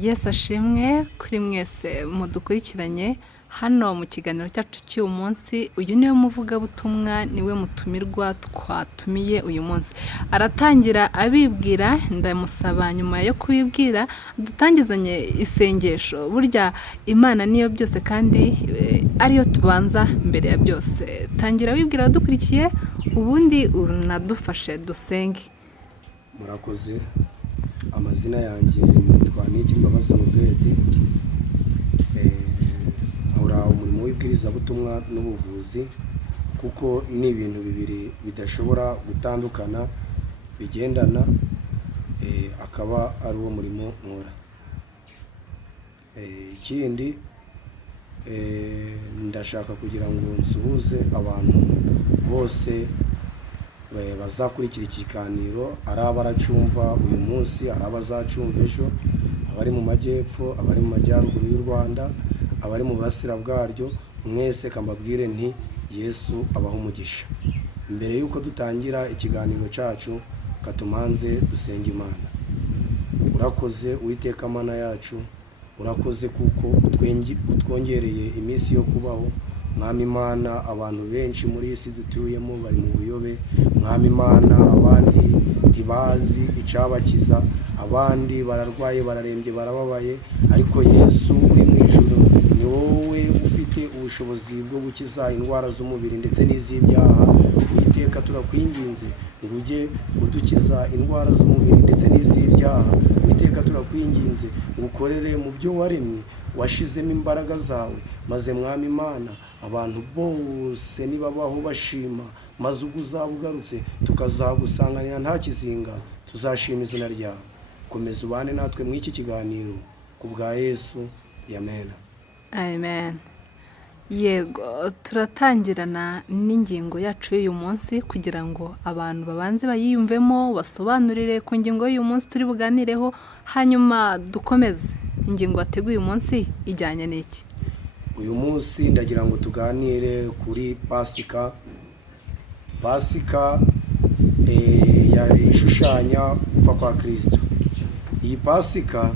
Yesu ashimwe kuri mwese mudukurikiranye hano mu kiganiro cyacu cy'uyu munsi. Uyu niwe muvugabutumwa, niwe mutumirwa twatumiye uyu munsi. Aratangira abibwira, ndamusaba nyuma yo kubibwira dutangizanye isengesho. Burya Imana niyo byose kandi ariyo tubanza mbere ya byose. Tangira wibwira abadukurikiye ubundi unadufashe dusenge. Murakoze. Amazina yanjye nitwa Nigimbabazi Obedi. Nkora umurimo w'ibwirizabutumwa n'ubuvuzi, kuko ni ibintu bibiri bidashobora gutandukana, bigendana, akaba ari uwo murimo nkora. Ikindi ndashaka kugira ngo nsuhuze abantu bose bazakurikira ikiganiro, ari abaracyumva uyu munsi, ari abazacumva ejo, abari mu majyepfo, abari mu majyaruguru y'u Rwanda, abari mu burasira bwaryo, mwese kambabwire nti Yesu abaho umugisha. Mbere yuko dutangira ikiganiro cyacu, katumanze dusenge Imana. Urakoze Uwiteka Mana yacu, urakoze kuko utwongereye iminsi yo kubaho. Mwami Imana, abantu benshi muri iyi si dutuyemo bari mu buyobe. Mwami Imana, abandi ntibazi icyabakiza, abandi bararwaye, bararembye, barababaye, ariko Yesu uri mu ijuru ni wowe ufite ubushobozi bwo gukiza indwara z'umubiri ndetse n'iz'ibyaha. Uwiteka turakwinginze ngo ujye udukiza indwara z'umubiri ndetse n'iz'ibyaha. Uwiteka turakwinginze ngo ukorere mu byo waremye, washizemo imbaraga zawe, maze Mwami Imana, abantu bose nibabaho bashima, maze ubwo uzaba ugarutse tukazagusanganira nta kizinga, tuzashima izina ryawe. Komeza ubane natwe muri iki kiganiro, ku bwa Yesu, amen. Amen. Yego, turatangirana n'ingingo yacu y'uyu munsi kugira ngo abantu babanze bayiyumvemo, basobanurire ku ngingo y'uyu munsi turi buganireho, hanyuma dukomeze. Ingingo yateguye uyu munsi ijyanye n'iki? Uyu munsi ndagira ngo tuganire kuri Pasika. Pasika ishushanya gupfa kwa Kristo. Iyi Pasika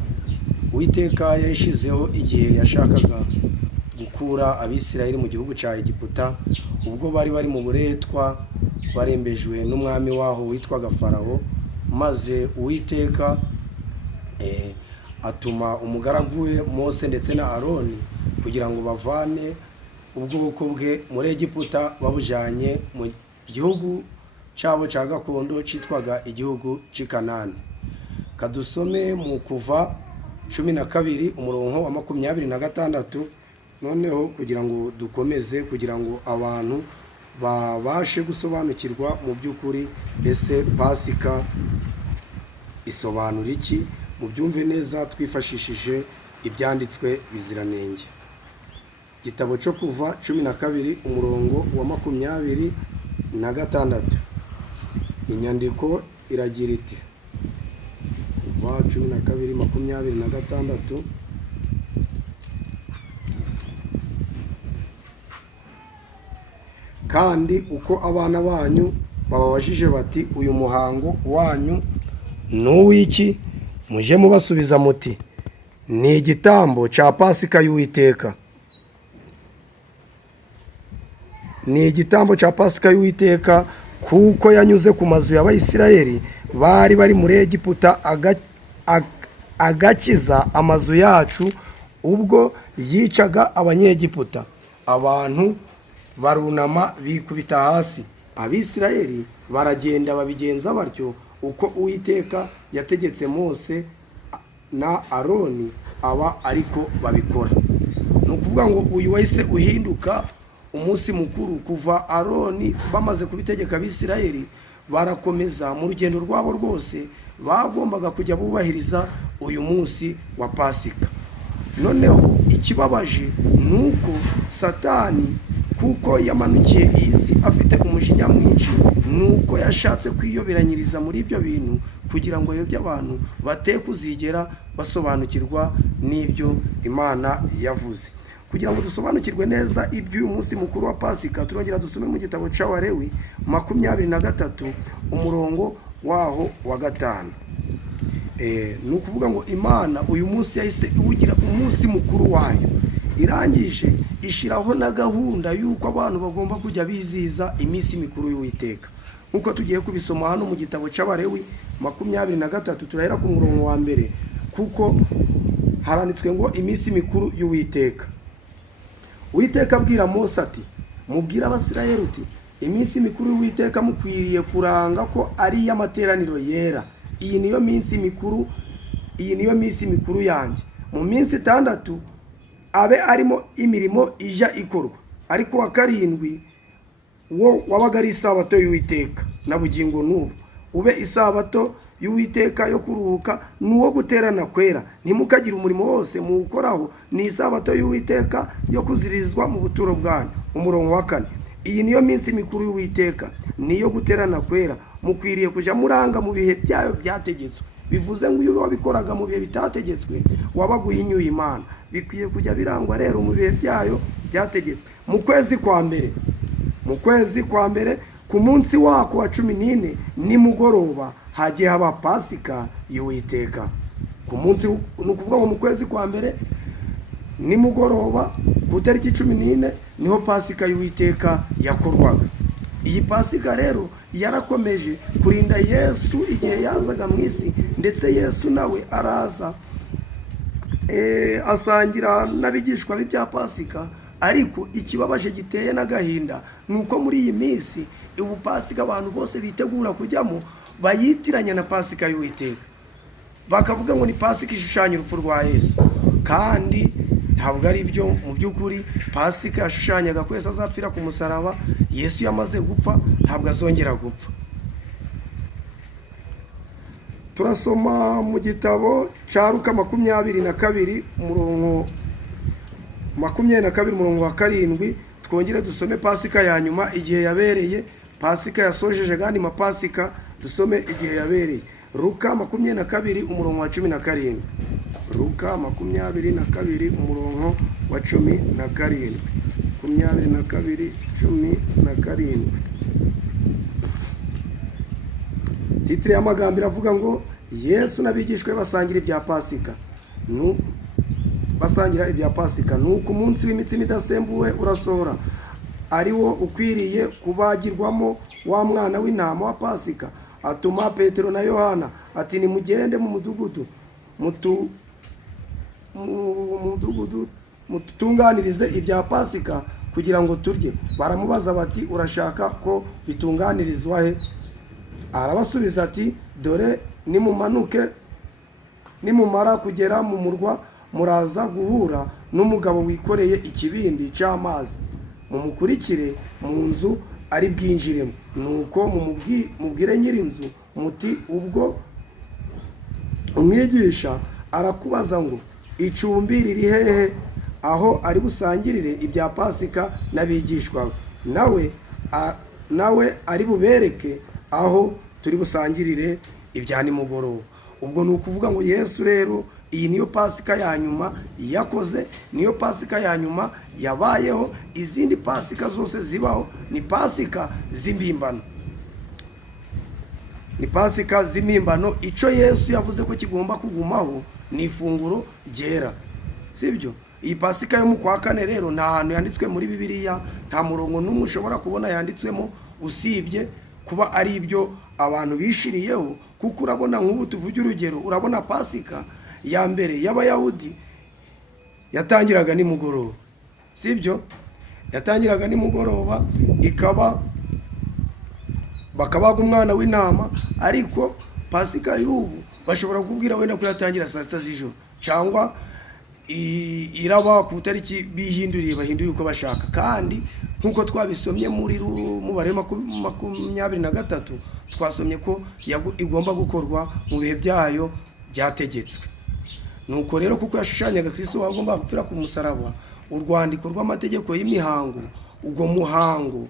Uwiteka yayishizeho igihe yashakaga gukura Abisirayeli mu gihugu cya Egiputa, ubwo bari mu buretwa, barembejwe n'umwami waho witwaga Farawo. Maze Uwiteka atuma umugaragu we Mose ndetse na Aroni kugira ngo bavane ubwoko bwe muri Egiputa babujyanye mu gihugu cyabo cya gakondo cyitwaga igihugu cy'i Kanani. Kadusome mu Kuva 12 umurongo wa 26. Noneho kugira ngo dukomeze, kugira ngo abantu babashe gusobanukirwa mu by'ukuri ese Pasika isobanura iki, mu byumve neza twifashishije ibyanditswe biziranenge. Igitabo cyo Kuva 12 umurongo wa 26. Inyandiko iragira iti, Kuva 12:26, kandi uko abana banyu bababajije bati uyu muhango wanyu n'uw'iki, muje mubasubiza muti ni igitambo cya Pasika y'Uwiteka. Ni igitambo cya Pasika y'Uwiteka, kuko yanyuze ku mazu y'Abayisirayeli bari muri Egiputa, agakiza amazu yacu ubwo yicaga Abanyegiputa. Abantu barunama bikubita hasi. Abisirayeli baragenda babigenza batyo uko Uwiteka yategetse Mose na Aroni, aba ariko babikora. Ni ukuvuga ngo uyu wahise uhinduka umunsi mukuru. Kuva Aroni bamaze kubitegeka Abisirayeli, barakomeza mu rugendo rwabo rwose, bagombaga kujya bubahiriza uyu munsi wa Pasika. Noneho ikibabaje nuko Satani, kuko yamanukiye iyi si afite umujinya mwinshi, nuko yashatse kwiyoberanyiriza muri ibyo bintu kugira ngo ayobye abantu bate kuzigera basobanukirwa n'ibyo Imana yavuze. Kugira ngo dusobanukirwe neza iby'uyu munsi mukuru wa Pasika, turongera dusome mu gitabo cy'Abalewi 23 umurongo waho wa 5. ni ukuvuga ngo Imana uyu munsi yahise iwugira umunsi mukuru wayo, irangije ishyiraho na gahunda y'uko abantu bagomba kujya bizihiza iminsi mikuru y'Uwiteka. Nk'uko tugiye kubisoma hano mu gitabo cy'Abalewi 23, turahera ku murongo wa mbere, kuko haranditswe ngo iminsi mikuru y'Uwiteka. Uwiteka abwira Mose ati, mubwire Abisirayeli uti, iminsi mikuru y'Uwiteka mukwiriye kuranga ko ari iy'amateraniro yera. Iyi niyo minsi mikuru yanjye. Mu minsi 6 abe arimo imirimo ijya ikorwa, ariko wa karindwi wo wabaga ari isabato y'Uwiteka, na bugingo n'ubu ube isabato y'Uwiteka yo kuruhuka, n'uwo guterana kwera. Ntimukagire umurimo wose muwukoraho, ni isabato y'Uwiteka yo kuzirizwa mu buturo bwanyu. Umurongo wa 4, iyi niyo minsi mikuru y'Uwiteka, niyo guterana kwera. Mukwiriye kujya muranga mu bihe byayo byategetswe. Bivuze ngo iyo wabikoraga mu bihe bitategetswe wabaga uhinyuye Imana. Bikwiye kujya birangwa rero mu bihe byayo byategetswe. Mu kwezi kwa mbere ku munsi wako wa 14 nimugoroba hagiye haba Pasika y'Uwiteka. Ku munsi ni ukuvuga ngo mu kwezi kwa mbere nimugoroba ku tariki 14 niho Pasika y'Uwiteka yakorwaga. Iyi Pasika rero yarakomeje kurinda Yesu igihe yazaga mu isi, ndetse Yesu nawe araza asangira n'abigishwa b'ibya Pasika. Ariko ikibabaje giteye n'agahinda nuko muri iyi minsi ubu Pasika abantu bose bitegura kujyamo bayitiranya na Pasika y'Uwiteka, bakavuga ngo ni Pasika ishushanya urupfu rwa Yesu, kandi ntabwo ari byo. Mu by'ukuri Pasika yashushanyaga ko Yesu azapfira ku musaraba. Yesu yamaze gupfa, ntabwo azongera gupfa. Turasoma mu gitabo cya Luka 22 umurongo 22 umurongo wa 7, twongere dusome Pasika ya nyuma igihe yabereye. Pasika yasojeje gani mapasika, dusome igihe yabereye. Luka 22 umurongo wa 17. Luka 22 umurongo wa 17. 22:17. Titire y'amagambo iravuga ngo Yesu n'abigishwa basangira ibya Pasika. Basangira ibya Pasika, nuko umunsi w'imitsima idasembuwe urasohora, ari wo ukwiriye kubagirwamo wa mwana w'intama wa Pasika. Atuma Petero na Yohana ati, nimugende mu mudugudu mutunganirize ibya Pasika kugira ngo turye. Baramubaza bati, urashaka ko bitunganirizwa he? Arabasubiza ati, dore nimumara kugera mu murwa muraza guhura n'umugabo wikoreye ikibindi cy'amazi, mumukurikire mu nzu ari bwinjiremo. Nuko mubwire nyir'inzu muti, ubwo umwigisha arakubaza ngo icumbi riri hehe, aho ari busangirire ibya Pasika n'abigishwa, nawe ari bubereke aho turi busangirire ibya nimugoroba. Ubwo ni ukuvuga ngo Yesu rero iyi niyo Pasika ya nyuma yakoze, niyo Pasika ya nyuma yabayeho. Izindi Pasika zose zibaho ni Pasika z'imbimbano, ni Pasika z'imbimbano. Icyo Yesu yavuze ko kigomba kugumaho ni ifunguro ryera, sibyo? Iyi Pasika yo mu kwa 4 rero nta hantu yanditswe muri Bibiliya, nta murongo n'umwe ushobora kubona yanditswemo, usibye kuba ari ibyo abantu bishiriyeho. Kuko urabona nk'ubu tuvuge urugero, urabona Pasika ya mbere y'Abayahudi yatangiraga nimugoroba, sibyo? Yatangiraga nimugoroba, bakabaga umwana w'intama. Ariko Pasika y'ubu bashobora kubwira wenda ko yatangira saa 6 z'ijoro, cyangwa iraba ku tariki bahinduriye uko bashaka. Kandi nk'uko twabisomye muri Mubare 23, twasomye ko igomba gukorwa mu bihe byayo byategetswe. Nuko rero kuko yashushanyaga Kristo wagomba gupfira ku musaraba, urwandiko rw'amategeko y'imihango, ubwo muhango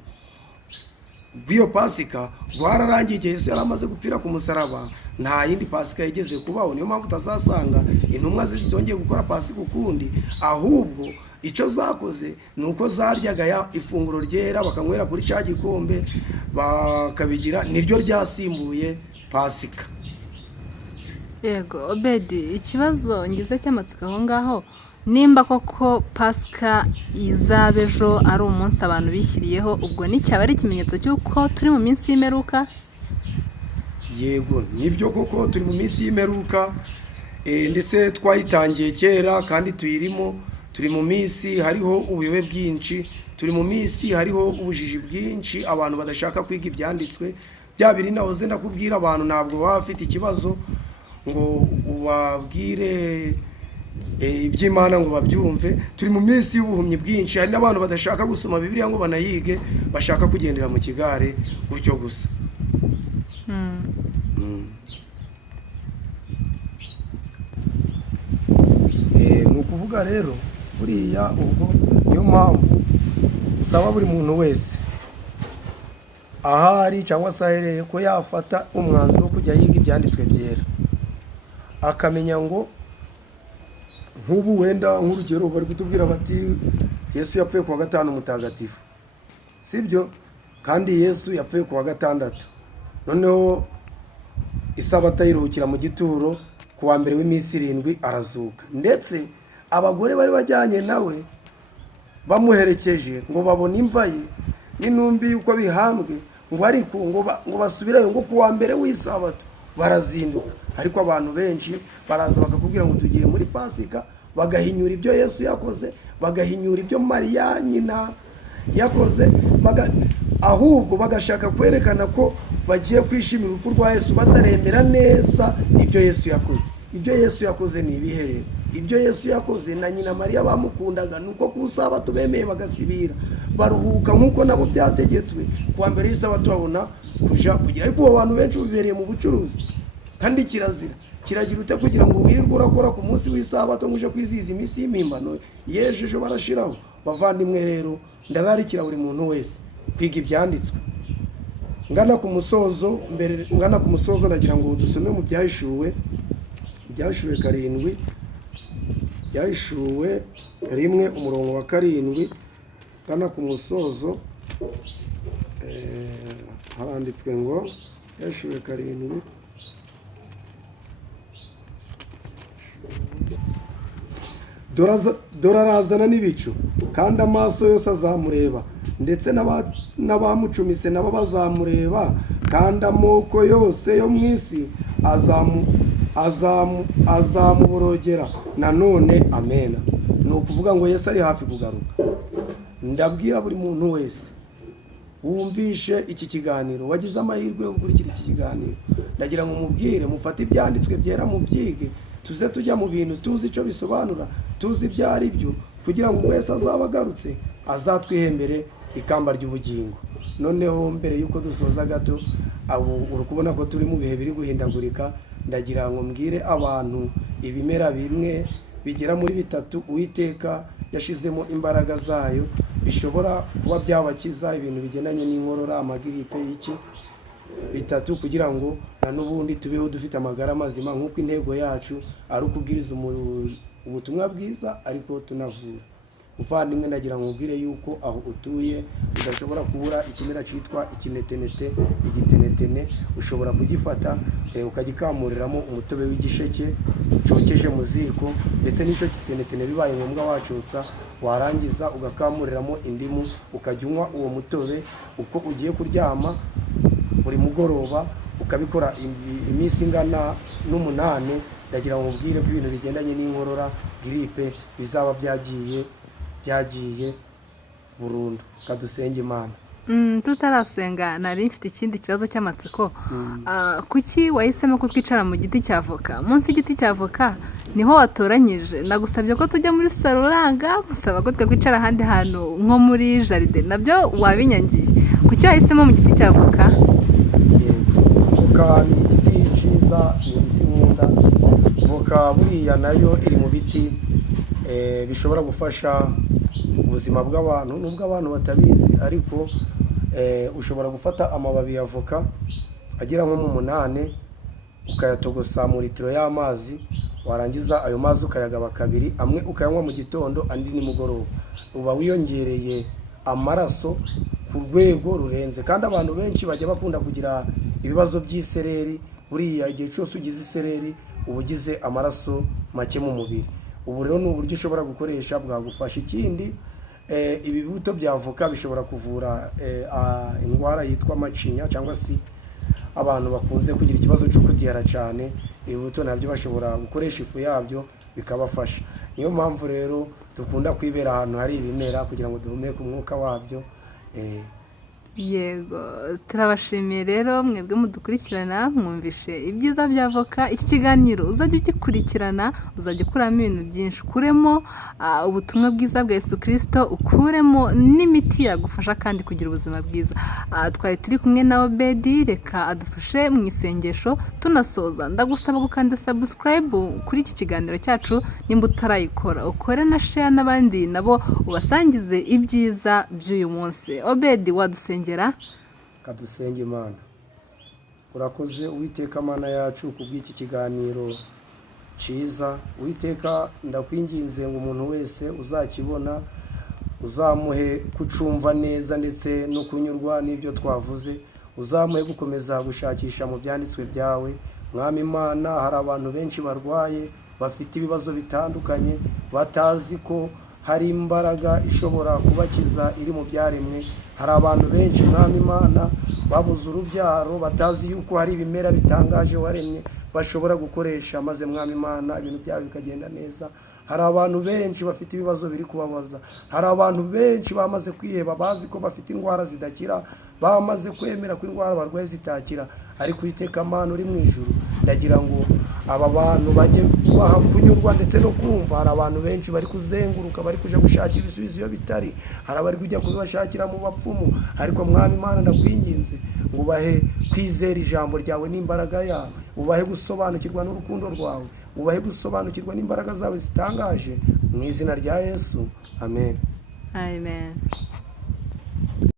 bw'iyo Pasika rwararangiye igihe Yesu yaramaze gupfira ku musaraba. Nta yindi Pasika yigeze kubaho. Niyo mpamvu utazasanga intumwa zitongeye gukora Pasika ukundi, ahubwo icyo zakoze ni uko zaryaga ifunguro ryera, bakanywera kuri cya gikombe, bakabigira niryo ryasimbuye Pasika. Yego Obedi, ikibazo ngize cy'amatsiko aho ngaho, nimba koko pasika izaba ejo ari umunsi abantu bishyiriyeho, ubwo nticyaba ari ikimenyetso cy'uko turi mu minsi y'imperuka? Yego nibyo koko turi mu minsi y'imperuka, ndetse twayitangiye kera kandi tuyirimo. Turi mu minsi hariho ubuyobe bwinshi, turi mu minsi hariho ubujiji bwinshi, abantu badashaka kwiga ibyanditswe. Bya biri nahoze ndakubwira, abantu ntabwo baba bafite ikibazo ngo ubabwire iby'Imana ngo babyumve. Turi mu minsi y'ubuhumyi bwinshi, hari n'abantu badashaka gusoma Bibiliya ngo banayige, bashaka kugendera mu kigare gutyo gusa. Ni ukuvuga rero buriya ubwo niyo mpamvu nsaba buri muntu wese ahari cyangwa se ahereye ko yafata umwanzuro wo kujya yiga ibyanditswe byera, akamenya ngo nk'ubu wenda nk'urugero bari kutubwira bati Yesu yapfuye kuwa gatanu mutagatifu, sibyo? Kandi Yesu yapfuye kuwa gatandatu, noneho isabato ayiruhukira mu gituro, kuwa mbere w'iminsi 7 arazuka. Ndetse abagore bari bajyanye nawe bamuherekeje ngo babone imva ye n'intumbi yuko bihambwe, ngo ariko ngo basubirayo ngo kuwa mbere w'isabato barazinduka. Ariko abantu benshi baraza bakakubwira ngo tugiye muri pasika, bagahinyura ibyo Yesu yakoze, bagahinyura ibyo Mariya nyina yakoze, ahubwo bagashaka kwerekana ko bagiye kwishimira urupfu rwa Yesu, bataremera neza ibyo Yesu yakoze. Ibyo Yesu yakoze ni ibiherero. Ibyo Yesu yakoze na nyina Mariya bamukundaga, nuko ku sabato bemeye bagasibira, baruhuka nk'uko nabo byategetswe. Kuwa mbere y'isabato babona kugira. Ariko abo bantu benshi bibereye mu bucuruzi, kandi kirazira. Kiragira ute kugira ngo wirirwe urakora ku munsi w'isabato ngo uje kwizihiza iminsi y'impimbano yejeje barashiraho? Bavandimwe rero, ndararikira buri muntu wese kwiga ibyanditswe. Ngana ku musozo nagira ngo dusome mu Byahishuwe 7, Byahishuwe 1:7. Ngana ku musozo haranditswe ngo Byahishuwe 7, dore arazana n'ibicu, kandi amaso yose azamureba, ndetse n'abamucumise nabo bazamureba, kandi amoko yose yo mu isi azamuborogera. Nanone amena. Ni ukuvuga ngo Yesu ari hafi kugaruka. Ndabwira buri muntu wese wumvishe iki kiganiro, wagize amahirwe yo gukurikira iki kiganiro, ndagira ngo mubwire, mufate ibyanditswe byera mu byige, tuze tujya mu bintu tuzi icyo bisobanura, tuzi ibyo ari byo, kugira ngo wese azaba agarutse azatwihembere ikamba ry'ubugingo. Noneho mbere yuko dusoza gato, uri kubona ko turi mu bihe biri guhindagurika, ndagira ngo mbwire abantu ibimera bimwe bigera muri 3 Uwiteka yashizemo imbaraga zayo, bishobora kuba byabakiza ibintu bigendanye n'inkorora, amagiripe y'iki 3, kugira ngo na n'ubundi tubeho dufite amagara mazima, nk'uko intego yacu ari ukubwiriza ubutumwa bwiza ariko tunavura. Muvandimwe, ndagira ngo ubwire yuko aho utuye udashobora kubura ikimera cyitwa ikinetenete. Igitenetene ushobora kugifata ukagikamuriramo umutobe w'igisheke cyokeje mu ziko, ndetse n'icyo kitenetene bibaye ngombwa wacutsa, warangiza ugakamuriramo indimu, ukajya unywa uwo mutobe uko ugiye kuryama buri mugoroba, ukabikora iminsi ingana n'8. Ndagira ngo ubwire ko ibintu bigendanye n'inkorora, gripe bizaba byagiye burundu. Kadusenge Imana. Tutarasenga nari mfite ikindi kibazo cy'amatsiko. Kuki wahisemo kutwicara mu giti cya voka? Munsi y'igiti cya voka niho watoranyije. Nagusabye ko tujya muri salo uranga, musaba ko twakwicara ahandi hantu nko muri jaride, nabyo wabinyangiye. Kuki wahisemo mu giti cya voka? Voka ni igiti cyiza, ni igiti nkunda. Voka buriya nayo iri mu biti bishobora gufasha ubuzima bw'abantu, nubwo abantu batabizi, ariko ushobora gufata amababi ya voka agera nko mu 8, ukayatogosa mu litiro y'amazi, warangiza ayo mazi ukayagaba 2, amwe ukayanywa mu gitondo, andi nimugoroba. Uba wiyongereye amaraso ku rwego rurenze. Kandi abantu benshi bajya bakunda kugira ibibazo by'isereri. Buriya igihe cyose ugize isereri uba ugize amaraso make mu mubiri. Ubu rero ni uburyo ushobora gukoresha bwagufasha. Ikindi ibi bibuto bya avoka bishobora kuvura indwara yitwa macinya, cyangwa se abantu bakunze kugira ikibazo cyo kutiyara cyane. Ibibuto nabyo bashobora gukoresha ifu yabyo bikabafasha. Niyo mpamvu rero dukunda kwibera ahantu hari ibimera kugira ngo duhumeke umwuka wabyo. Yego, turabashimiye rero mwebwe mudukurikirana, mwumvishe ibyiza bya avoka. Iki kiganiro uzajya ugikurikirana, uzajya ukuramo ibintu byinshi, ukuremo ubutumwa bwiza bwa Yesu Kristo, ukuremo n'imiti yagufasha kandi kugira ubuzima bwiza. Twari turi kumwe na Obedi, reka adufashe mu isengesho tunasoza. Ndagusaba gukanda subscribe kuri iki kiganiro cyacu nimba utarayikora, ukore na share n'abandi nabo ubasangize ibyiza by'uyu munsi. Obedi, wadusengera. Kadusenge. Imana, urakoze Uwiteka Mana yacu kubw'iki kiganiro cyiza. Uwiteka, ndakwinginze ngo umuntu wese uzakibona uzamuhe kucumva neza ndetse no kunyurwa n'ibyo twavuze, uzamuhe gukomeza gushakisha mu byanditswe byawe. Mwami Imana, hari abantu benshi barwaye, bafite ibibazo bitandukanye, batazi ko hari imbaraga ishobora kubakiza iri mu byaremwe. Hari abantu benshi Mwami Imana babuze urubyaro, batazi yuko hari ibimera bitangaje waremye bashobora gukoresha, maze Mwami Imana ibintu byabo bikagenda neza. Hari abantu benshi bafite ibibazo biri kubabaza. Hari abantu benshi bamaze kwiheba, bazi ko bafite indwara zidakira, bamaze kwemera ko indwara barwaye zitakira. Ariko Uwiteka Mana uri mu ijuru, ndagira ngo aba bantu bajye baha kunyurwa ndetse no kumva. Hari abantu benshi bari kuzenguruka, bari kuja gushaka ibisubizo iyo bitari, hari abari kujya kubibashakira mu bapfumu. Ariko Mwami Imana, ndakwinginze ngo ubahe kwizera ijambo ryawe n'imbaraga yawe, ubahe gusobanukirwa n'urukundo rwawe, ubahe gusobanukirwa n'imbaraga zawe zitangaje, mu izina rya Yesu, amen. Amen.